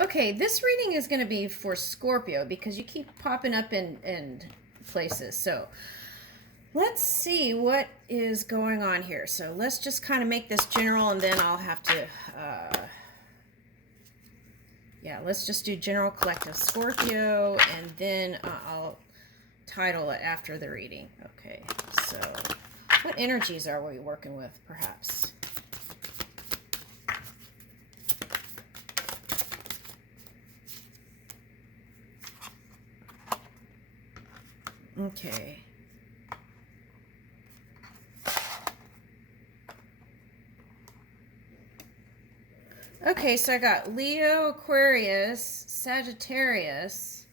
Okay, this reading is going to be for Scorpio because you keep popping up in places. So let's see what is going on here. So let's just kind of make this general, and then I'll have to, yeah, let's just do general collective Scorpio, and then I'll title it after the reading. Okay, so what energies are we working with, perhaps? Okay. Okay, so I got Leo, Aquarius, Sagittarius.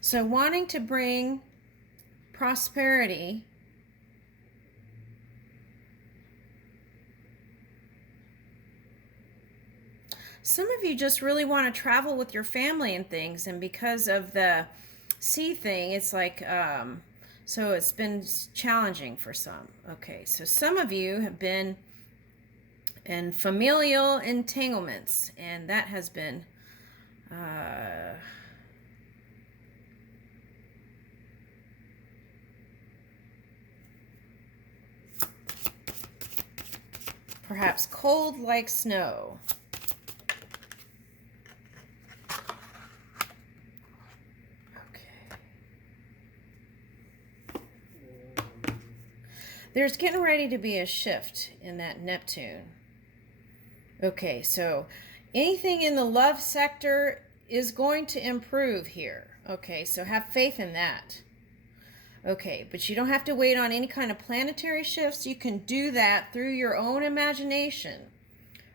So wanting to bring prosperity. Some of you just really want to travel with your family and things, and because of the sea thing, it's like, so it's been challenging for some. Okay, so some of you have been in familial entanglements, and that has been perhaps cold like snow. There's getting ready to be a shift in that Neptune. Okay, so anything in the love sector is going to improve here. Okay, so have faith in that. Okay, but you don't have to wait on any kind of planetary shifts. You can do that through your own imagination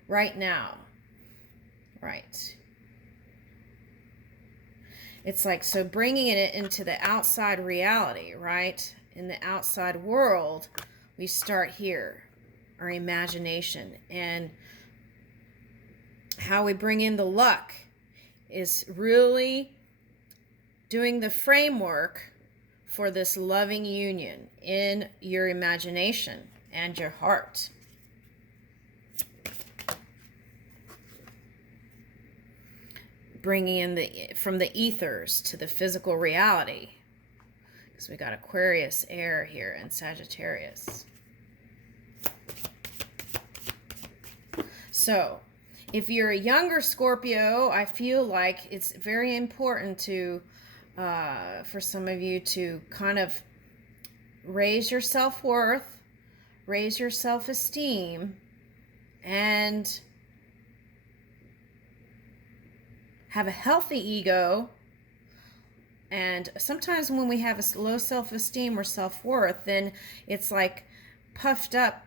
right now. Right. It's like, so bringing it into the outside reality, right? In the outside world, we start here, our imagination. And how we bring in the luck is really doing the framework for this loving union in your imagination and your heart. Bringing in from the ethers to the physical reality, because we got Aquarius air here and Sagittarius. So if you're a younger Scorpio, I feel like it's very important to for some of you to kind of raise your self-worth, raise your self-esteem, and have a healthy ego. And sometimes when we have a low self-esteem or self-worth, then it's like puffed up,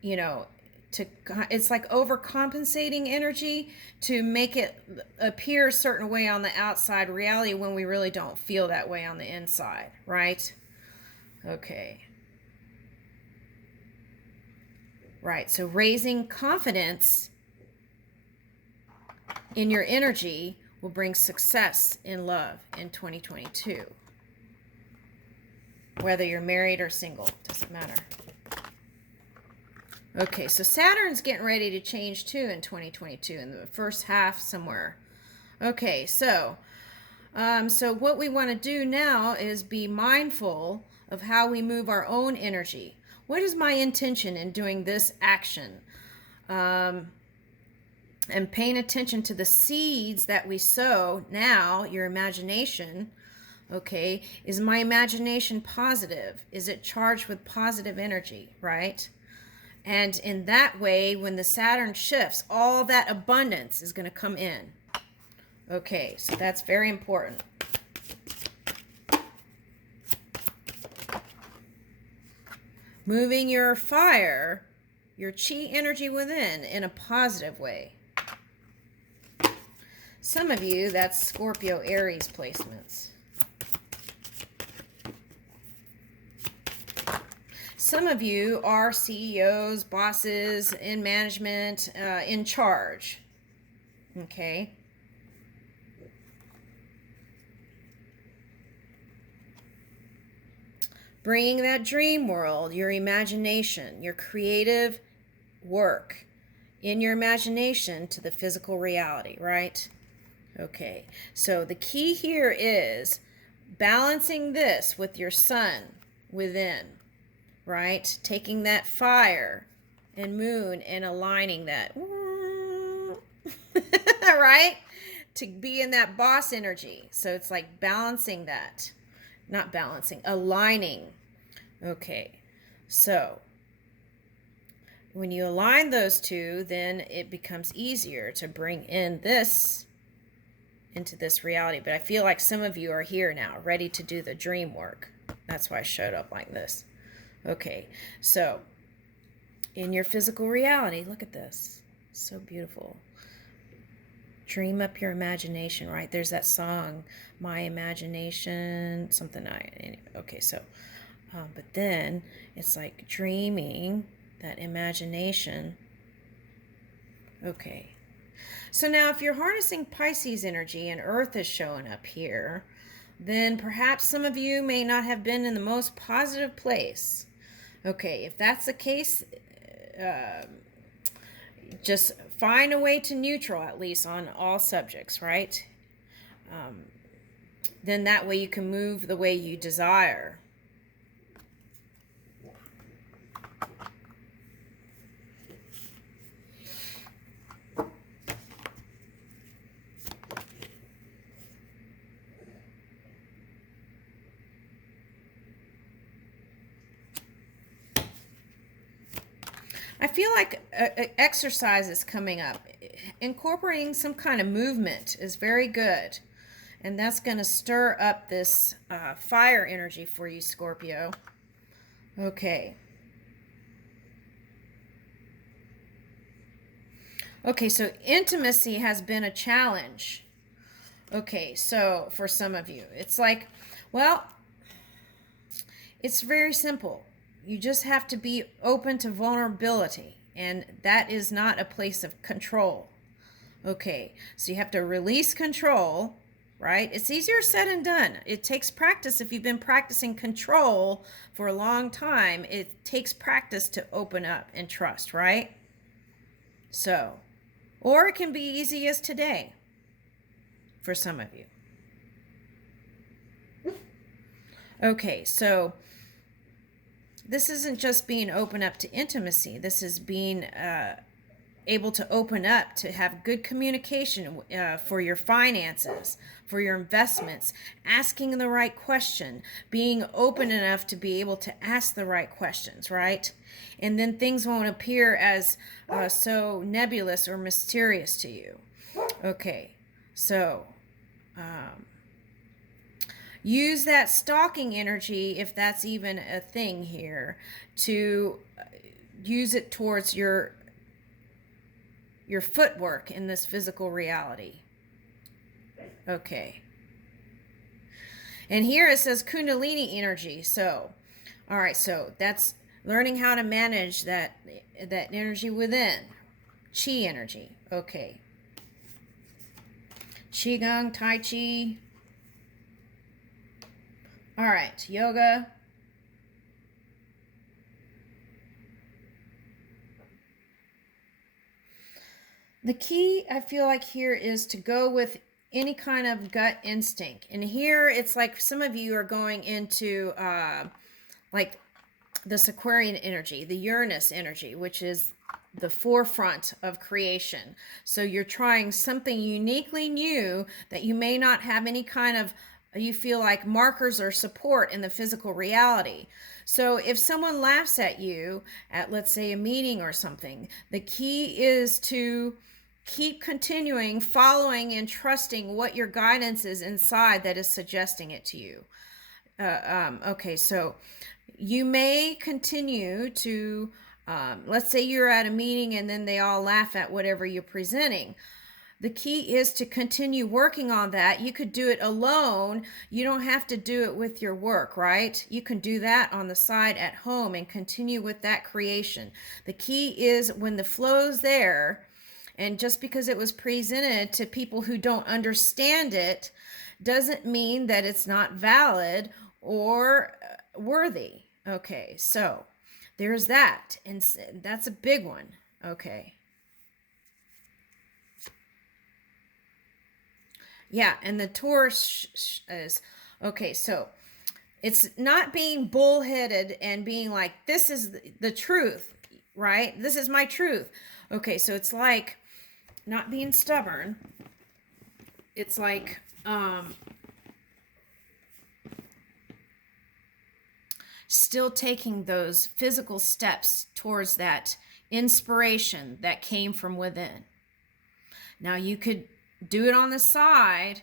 you know, it's like overcompensating energy to make it appear a certain way on the outside reality when we really don't feel that way on the inside, right? Okay. Right, so raising confidence in your energy will bring success in love in 2022. Whether you're married or single, doesn't matter. Okay, so Saturn's getting ready to change too in 2022, in the first half somewhere. Okay, so what we want to do now is be mindful of how we move our own energy. What is my intention in doing this action? And paying attention to the seeds that we sow now, your imagination. Okay, is my imagination positive? Is it charged with positive energy, right? And in that way, when the Saturn shifts, all that abundance is going to come in. Okay, so that's very important. Moving your fire, your chi energy within, in a positive way. Some of you, that's Scorpio Aries placements. Some of you are CEOs, bosses, in management, in charge. Okay. bringing that dream world, your imagination, your creative work in your imagination to the physical reality, right? Okay, so the key here is balancing this with your sun within, right? Taking that fire and moon and aligning that, right? To be in that boss energy. So it's like balancing that, not balancing, aligning. Okay, so when you align those two, then it becomes easier to bring in this into this reality. But I feel like some of you are here now, ready to do the dream work. That's why I showed up like this. Okay, so in your physical reality, look at this. So beautiful. Dream up your imagination, right? There's that song, My Imagination, something okay, so, but then it's like dreaming that imagination. Okay. So now if you're harnessing Pisces energy and Earth is showing up here, then perhaps some of you may not have been in the most positive place. Okay, if that's the case, just find a way to neutral, at least on all subjects, right? Then that way you can move the way you desire. I feel like exercise is coming up. Incorporating some kind of movement is very good. And that's going to stir up this fire energy for you, Scorpio. Okay. Okay, so intimacy has been a challenge. Okay, so for some of you, it's like, well, it's very simple. You just have to be open to vulnerability, and that is not a place of control. Okay, so you have to release control, right? It's easier said than done. It takes practice. If you've been practicing control for a long time, it takes practice to open up and trust, right? So, or it can be easy as today for some of you. Okay, so this isn't just being open up to intimacy. This is being able to open up to have good communication for your finances, for your investments, asking the right question, being open enough to be able to ask the right questions, right? And then things won't appear as so nebulous or mysterious to you. Okay, so use that stalking energy, if that's even a thing here, to use it towards your footwork in this physical reality. Okay. And here it says Kundalini energy. So, all right, so that's learning how to manage that energy within. Chi energy. Okay. Qigong, Tai Chi. All right, yoga. The key, I feel like here, is to go with any kind of gut instinct. And here it's like some of you are going into like this Aquarian energy, the Uranus energy, which is the forefront of creation. So you're trying something uniquely new that you may not have any kind of, you feel like, markers or support in the physical reality. So if someone laughs at you at, let's say, a meeting or something, the key is to keep continuing, following and trusting what your guidance is inside that is suggesting it to you. Okay, so you may continue to, let's say you're at a meeting and then they all laugh at whatever you're presenting. The key is to continue working on that. You could do it alone. You don't have to do it with your work, right? You can do that on the side at home and continue with that creation. The key is when the flow's there, and just because it was presented to people who don't understand it doesn't mean that it's not valid or worthy. Okay, so there's that. And that's a big one. Okay. Yeah, and the Taurus is, okay, so it's not being bullheaded and being like, this is the truth, right? This is my truth. Okay, so it's like not being stubborn. It's like, still taking those physical steps towards that inspiration that came from within. Now, you could do it on the side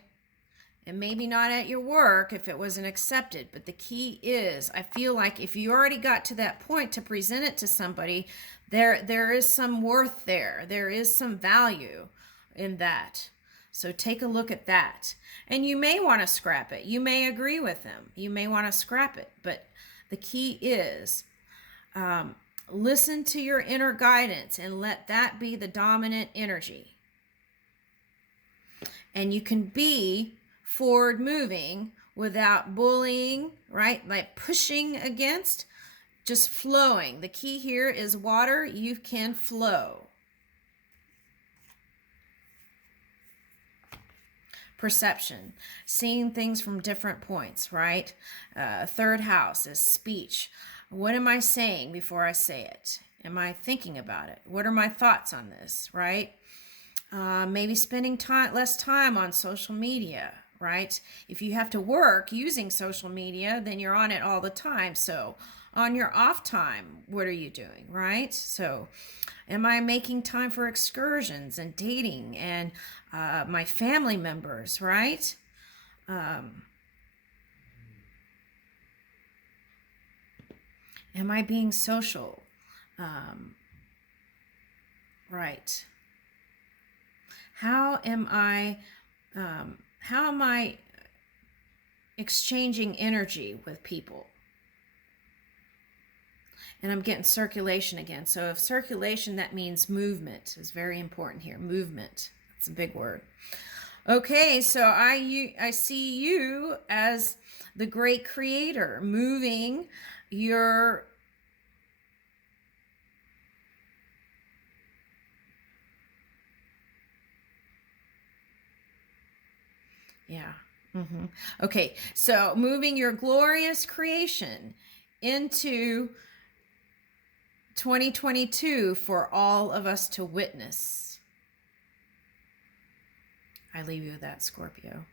and maybe not at your work if it wasn't accepted. But the key is, I feel like if you already got to that point to present it to somebody, there is some worth there. There is some value in that. So take a look at that. And you may want to scrap it. You may agree with them. You may want to scrap it. But the key is, listen to your inner guidance and let that be the dominant energy. And you can be forward moving without bullying, right? Like pushing against, just flowing. The key here is water. You can flow. Perception, seeing things from different points, right? Third house is speech. What am I saying before I say it? Am I thinking about it? What are my thoughts on this, right? Maybe spending less time on social media, right? If you have to work using social media, then you're on it all the time. So on your off time, what are you doing, right? So am I making time for excursions and dating and my family members, right? Am I being social? Right. How am I exchanging energy with people? And I'm getting circulation again. So if circulation, that means movement is very important here. Movement. That's a big word. Okay, so I see you as the great creator, moving your Okay, so moving your glorious creation into 2022 for all of us to witness. I leave you with that, Scorpio.